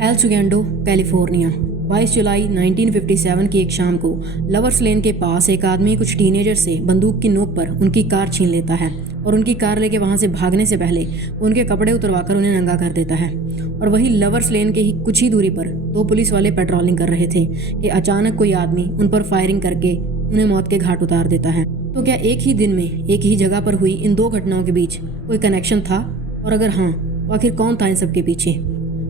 L सुगेंडो, California. 22 जुलाई 1957 की एक शाम को लवर्स लेन के पास एक आदमी कुछ टीनेजर से बंदूक की नोक पर उनकी कार छीन लेता है और उनकी कार लेके वहाँ से भागने से पहले उनके कपड़े उतरवाकर उन्हें नंगा कर देता है। और वही लवर्स लेन के ही कुछ ही दूरी पर दो पुलिस वाले पेट्रोलिंग कर रहे थे कि अचानक कोई आदमी उन पर फायरिंग करके उन्हें मौत के घाट उतार देता है। तो क्या एक ही दिन में एक ही जगह पर हुई इन दो घटनाओं के बीच कोई कनेक्शन था, और अगर हाँ तो आखिर कौन था इन सबके पीछे?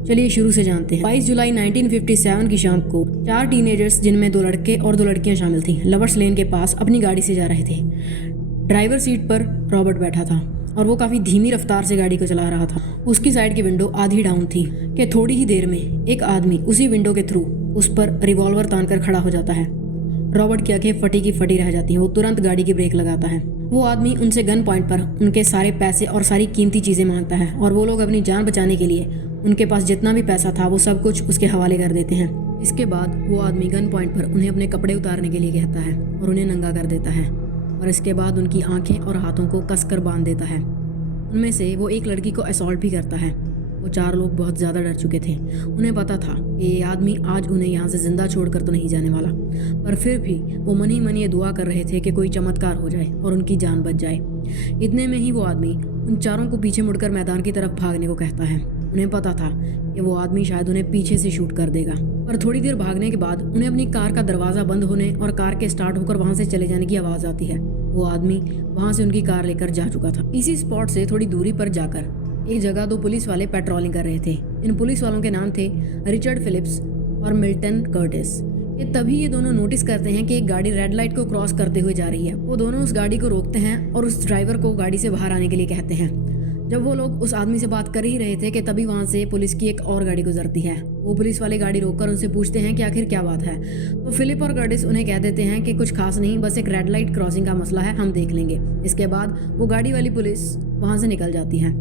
चलिए शुरू से जानते हैं। 22 जुलाई 1957 की शाम को 4 टीनेजर्स, जिनमें 2 लड़के और 2 लड़कियां शामिल थीं, लवर्स लेन के पास अपनी गाड़ी से जा रहे थे। ड्राइवर सीट पर रॉबर्ट बैठा था और वो काफ़ी धीमी रफ्तार से गाड़ी को चला रहा था। उसकी साइड की विंडो आधी डाउन थी कि थोड़ी ही देर में एक आदमी उसी विंडो के थ्रू उस पर रिवॉल्वर तान कर खड़ा हो जाता है। रॉबर्ट की आंखें फटी की फटी रह जाती हैं। वो तुरंत गाड़ी की ब्रेक लगाता है। वो आदमी उनसे गन पॉइंट पर उनके सारे पैसे और सारी कीमती चीज़ें मांगता है और वो लोग अपनी जान बचाने के लिए उनके पास जितना भी पैसा था वो सब कुछ उसके हवाले कर देते हैं। इसके बाद वो आदमी गन पॉइंट पर उन्हें अपने कपड़े उतारने के लिए कहता है और उन्हें नंगा कर देता है और इसके बाद उनकी आंखें और हाथों को कसकर बांध देता है। उनमें से वो एक लड़की को असॉल्ट भी करता है। वो 4 लोग बहुत ज़्यादा डर चुके थे। उन्हें पता था कि ये आदमी आज उन्हें यहाँ से ज़िंदा छोड़कर तो नहीं जाने वाला, पर फिर भी वो मन ही मन ये दुआ कर रहे थे कि कोई चमत्कार हो जाए और उनकी जान बच जाए। इतने में ही वो आदमी उन 4 को पीछे मुड़कर मैदान की तरफ भागने को कहता है। उन्हें पता था कि वो आदमी शायद उन्हें पीछे से शूट कर देगा, पर थोड़ी देर भागने के बाद उन्हें अपनी कार का दरवाज़ा बंद होने और कार के स्टार्ट होकर वहाँ से चले जाने की आवाज़ आती है। वो आदमी वहाँ से उनकी कार लेकर जा चुका था। इसी स्पॉट से थोड़ी दूरी पर जाकर एक जगह 2 पुलिस वाले पेट्रोलिंग कर रहे थे। इन पुलिस वालों के नाम थे रिचर्ड फिलिप्स और मिल्टन कर्टिस। तभी ये दोनों नोटिस करते हैं कि एक गाड़ी रेड लाइट को क्रॉस करते हुए जा रही है। वो दोनों उस गाड़ी को रोकते हैं और उस ड्राइवर को गाड़ी से बाहर आने के लिए कहते हैं। जब वो लोग उस आदमी से बात कर ही रहे थे कि तभी वहाँ से पुलिस की एक और गाड़ी गुजरती है। वो पुलिस वाले गाड़ी रोककर उनसे पूछते हैं कि आखिर क्या बात है। तो फिलिप और कर्टिस उन्हें कह देते हैं कि कुछ खास नहीं, बस एक रेड लाइट क्रॉसिंग का मसला है, हम देख लेंगे। इसके बाद वो गाड़ी वाली पुलिस वहाँ से निकल जाती है।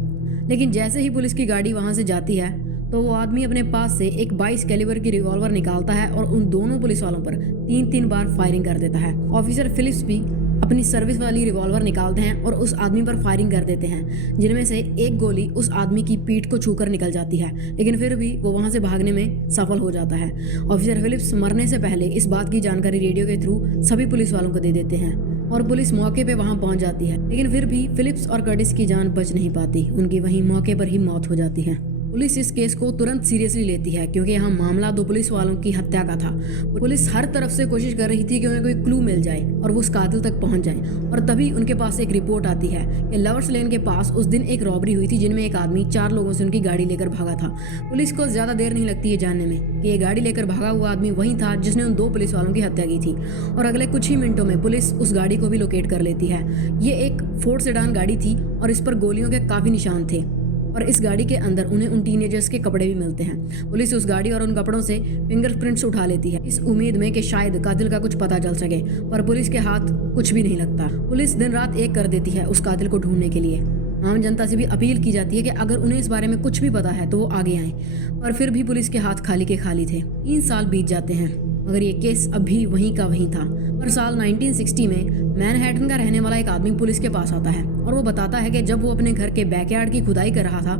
लेकिन जैसे ही पुलिस की गाड़ी वहाँ से जाती है तो वो आदमी अपने पास से एक 22 कैलिबर की रिवॉल्वर निकालता है और उन दोनों पुलिस वालों पर 3-3 बार फायरिंग कर देता है। ऑफिसर फिलिप्स भी अपनी सर्विस वाली रिवॉल्वर निकालते हैं और उस आदमी पर फायरिंग कर देते हैं, जिनमें से एक गोली उस आदमी की पीठ को छूकर निकल जाती है, लेकिन फिर भी वो वहाँ से भागने में सफल हो जाता है। ऑफिसर फिलिप्स मरने से पहले इस बात की जानकारी रेडियो के थ्रू सभी पुलिस वालों को दे देते हैं और पुलिस मौके पे वहाँ पहुँच जाती है। लेकिन फिर भी फिलिप्स और कर्टिस की जान बच नहीं पाती, उनकी वहीं मौके पर ही मौत हो जाती है। पुलिस इस केस को तुरंत सीरियसली लेती है क्योंकि यहाँ मामला 2 पुलिस वालों की हत्या का था। पुलिस हर तरफ से कोशिश कर रही थी कि उन्हें कोई क्लू मिल जाए और वो उस कातिल तक पहुंच जाए। और तभी उनके पास एक रिपोर्ट आती है कि लवर्स लेन के पास उस दिन एक रॉबरी हुई थी जिनमें एक आदमी 4 लोगों से उनकी गाड़ी लेकर भागा था। पुलिस को ज़्यादा देर नहीं लगती है जानने में कि ये गाड़ी लेकर भागा हुआ आदमी वही था जिसने उन 2 पुलिस वालों की हत्या की थी। और अगले कुछ ही मिनटों में पुलिस उस गाड़ी को भी लोकेट कर लेती है। ये एक फोर्ड सेडान गाड़ी थी और इस पर गोलियों के काफ़ी निशान थे और इस गाड़ी के अंदर उन्हें उन टीनेजर्स के कपड़े भी मिलते हैं। पुलिस उस गाड़ी और उन कपड़ों से फिंगरप्रिंट्स उठा लेती है इस उम्मीद में कि शायद कातिल का कुछ पता चल सके, पर पुलिस के हाथ कुछ भी नहीं लगता। पुलिस दिन रात एक कर देती है उस कातिल को ढूंढने के लिए। आम जनता से भी अपील की जाती है कि अगर उन्हें इस बारे में कुछ भी पता है तो वो आगे आएं, पर फिर भी पुलिस के हाथ खाली के खाली थे। 3 साल बीत जाते हैं मगर ये केस अभी वहीं का वहीं था। पर साल 1960 में मैनहट्टन का रहने वाला एक आदमी पुलिस के पास आता है और वो बताता है कि जब वो अपने घर के बैकयार्ड की खुदाई कर रहा था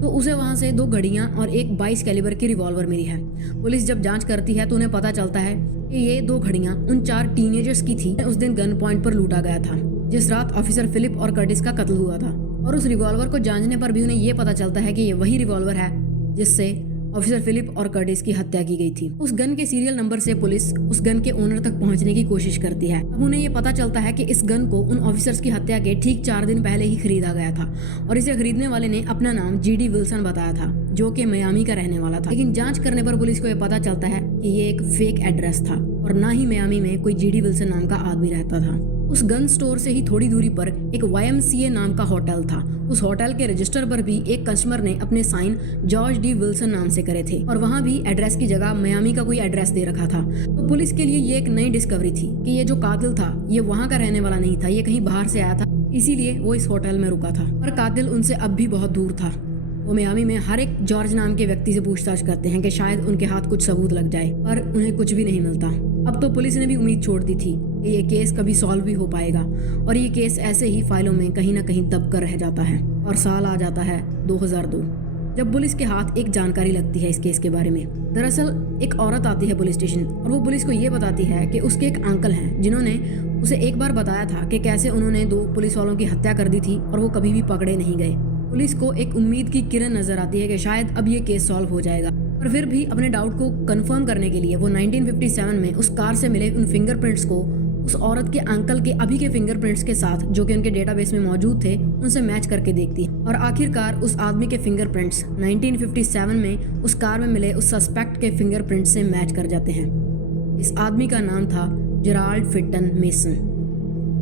तो उसे वहाँ से 2 घड़ियाँ और एक 22 कैलिबर की रिवॉल्वर मिली है। पुलिस जब जांच करती है तो उन्हें पता चलता है कि ये 2 घड़ियाँ उन 4 टीनेजर्स की थी उस दिन गन पॉइंट पर लूटा गया था जिस रात ऑफिसर फिलिप और कर्टिस का कत्ल हुआ था। और उस रिवॉल्वर को जांचने पर भी उन्हें ये पता चलता है कि ये वही रिवॉल्वर है जिससे ऑफिसर फिलिप और कर्टिस की हत्या की गई थी। उस गन के सीरियल नंबर से पुलिस उस गन के ओनर तक पहुंचने की कोशिश करती है। अब उन्हें ये पता चलता है कि इस गन को उन ऑफिसर्स की हत्या के ठीक 4 दिन पहले ही खरीदा गया था और इसे खरीदने वाले ने अपना नाम जीडी विल्सन बताया था जो कि मियामी का रहने वाला था। लेकिन जांच करने पर पुलिस को यह पता चलता है कि ये एक फेक एड्रेस था और ना ही मियामी में कोई जीडी विल्सन नाम का आदमी रहता था। उस गन स्टोर से ही थोड़ी दूरी पर एक YMCA नाम का होटल था। उस होटल के रजिस्टर पर भी एक कस्टमर ने अपने साइन जॉर्ज डी विल्सन नाम से करे थे और वहाँ भी एड्रेस की जगह मियामी का कोई एड्रेस दे रखा था। तो पुलिस के लिए ये एक नई डिस्कवरी थी कि ये जो कातिल था ये वहाँ का रहने वाला नहीं था, ये कहीं बाहर से आया था, इसीलिए वो इस होटल में रुका था। पर कातिल उनसे अब भी बहुत दूर था। वो मियामी में हर एक जॉर्ज नाम के व्यक्ति से पूछताछ करते हैं कि शायद उनके हाथ कुछ सबूत लग जाए, पर उन्हें कुछ भी नहीं मिलता। अब तो पुलिस ने भी उम्मीद छोड़ दी थी कि ये केस कभी सॉल्व भी हो पाएगा और ये केस ऐसे ही फाइलों में कहीं ना कहीं दब कर रह जाता है। और साल आ जाता है 2002। जब पुलिस के हाथ एक जानकारी लगती है इस केस के बारे में। दरअसल एक औरत आती है पुलिस स्टेशन और वो पुलिस को ये बताती है कि उसके एक अंकल हैं जिन्होंने उसे एक बार बताया था कि कैसे उन्होंने 2 पुलिस वालों की हत्या कर दी थी और वो कभी भी पकड़े नहीं गए। पुलिस को एक उम्मीद की किरण नजर आती है कि शायद अब ये केस सॉल्व हो जाएगा, पर फिर भी अपने डाउट को कंफर्म करने के लिए वो 1957 में उस कार से मिले उन फिंगरप्रिंट्स को उस औरत के अंकल के अभी के फिंगरप्रिंट्स के साथ जो कि उनके डेटाबेस में मौजूद थे उनसे मैच करके देखती है और आखिरकार उस आदमी के फिंगरप्रिंट्स 1957 में उस कार में मिले उस सस्पेक्ट के फिंगरप्रिंट्स से मैच कर जाते हैं। इस आदमी का नाम था जेराल्ड फिटन मेसन।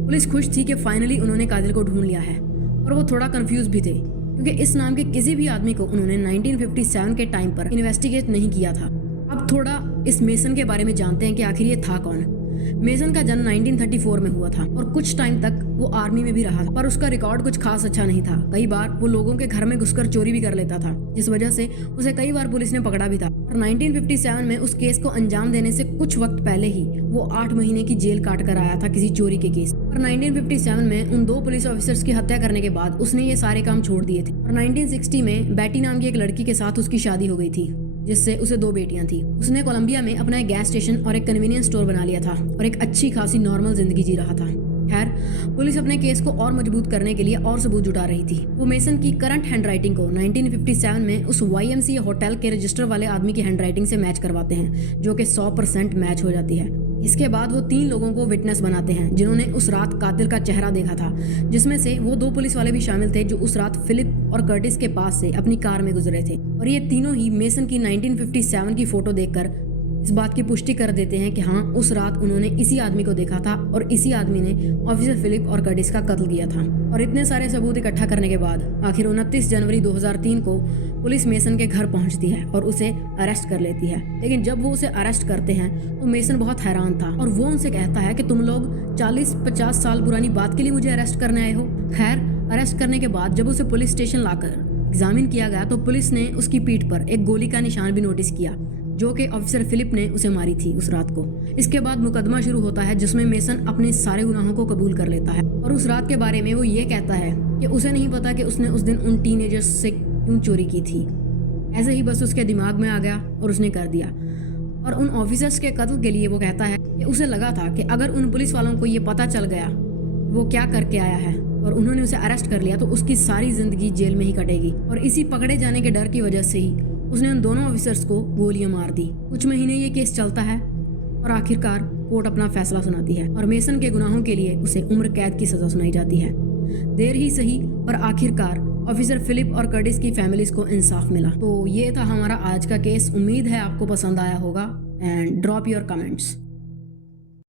पुलिस खुश थी कि फाइनली उन्होंने कातिल को ढूंढ लिया है और वो थोड़ा कंफ्यूज भी थे क्योंकि इस नाम के किसी भी आदमी को उन्होंने 1957 के टाइम पर इन्वेस्टिगेट नहीं किया था। अब थोड़ा इस मेसन के बारे में जानते हैं कि आखिर ये था कौन। मेसन का जन्म 1934 में हुआ था और कुछ टाइम तक वो आर्मी में भी रहा था, पर उसका रिकॉर्ड कुछ खास अच्छा नहीं था। कई बार वो लोगों के घर में घुसकर चोरी भी कर लेता था, जिस वजह से उसे कई बार पुलिस ने पकड़ा भी था। और 1957 में उस केस को अंजाम देने से कुछ वक्त पहले ही वो 8 महीने की जेल काट कर आया था किसी चोरी के केस। और 1957 में उन 2 पुलिस ऑफिसर्स की हत्या करने के बाद उसने ये सारे काम छोड़ दिए थे और 1960 में बेटी नाम की एक लड़की के साथ उसकी शादी हो गई थी, जिससे उसे 2 बेटियां थी। उसने कोलंबिया में अपना एक गैस स्टेशन और एक कन्वीनियंस स्टोर बना लिया था और एक अच्छी खासी नॉर्मल जिंदगी जी रहा था। खैर, पुलिस अपने केस को और मजबूत करने के लिए और सबूत जुटा रही थी। वो मेसन की करंट हैंडराइटिंग को 1957 में उस YMCA होटल के रजिस्टर वाले आदमी की हैंडराइटिंग से मैच करवाते हैं, जो कि 100% मैच हो जाती है। इसके बाद वो 3 लोगों को विटनेस बनाते हैं जिन्होंने उस रात कातिल का चेहरा देखा था, जिसमें से वो 2 पुलिस वाले भी शामिल थे जो उस रात फिलिप और कर्टिस के पास से अपनी कार में गुजरे थे। और ये तीनों ही मेसन की 1957 की फोटो देखकर इस बात की पुष्टि कर देते हैं कि हाँ, उस रात उन्होंने इसी आदमी को देखा था और इसी आदमी ने ऑफिसर फिलिप और कर्टिस का कत्ल किया था। और इतने सारे सबूत इकट्ठा करने के बाद आखिर 29 जनवरी 2003 को पुलिस मेसन के घर पहुंचती है और उसे अरेस्ट कर लेती है। लेकिन जब वो उसे अरेस्ट करते हैं तो मेसन बहुत हैरान था और वो उनसे कहता है कि तुम लोग 40-50 साल पुरानी बात के लिए मुझे अरेस्ट करने आए हो। खैर, अरेस्ट करने के बाद जब उसे पुलिस स्टेशन लाकर एग्जामिन किया गया तो पुलिस ने उसकी पीठ पर एक गोली का निशान भी नोटिस किया, जो कि ऑफिसर फिलिप ने उसे मारी थी उस रात को। इसके बाद मुकदमा शुरू होता है जिसमें मेसन अपने सारे गुनाहों को कबूल कर लेता है और उस रात के बारे में वो ये कहता है कि उसे नहीं पता कि उसने उस दिन उन टीनेजर्स से क्यों चोरी की थी। ऐसे ही बस उसके दिमाग में आ गया और उसने कर दिया। और उन ऑफिसर्स के कत्ल के लिए वो कहता है कि उसे लगा था कि अगर उन पुलिस वालों को ये पता चल गया वो क्या करके आया है और उन्होंने उसे अरेस्ट कर लिया तो उसकी सारी जिंदगी जेल में ही कटेगी। और इसी पकड़े जाने के डर की वजह से ही उसने उन दोनों ऑफिसर्स को गोलियां मार दी। कुछ महीने ये केस चलता है और आखिरकार कोर्ट अपना फैसला सुनाती है और मेसन के गुनाहों के लिए उसे उम्र कैद की सजा सुनाई जाती है। देर ही सही पर आखिरकार ऑफिसर फिलिप और कर्टिस की फैमिलीज को इंसाफ मिला। तो ये था हमारा आज का केस। उम्मीद है आपको पसंद आया होगा एंड ड्रॉप योर कमेंट्स।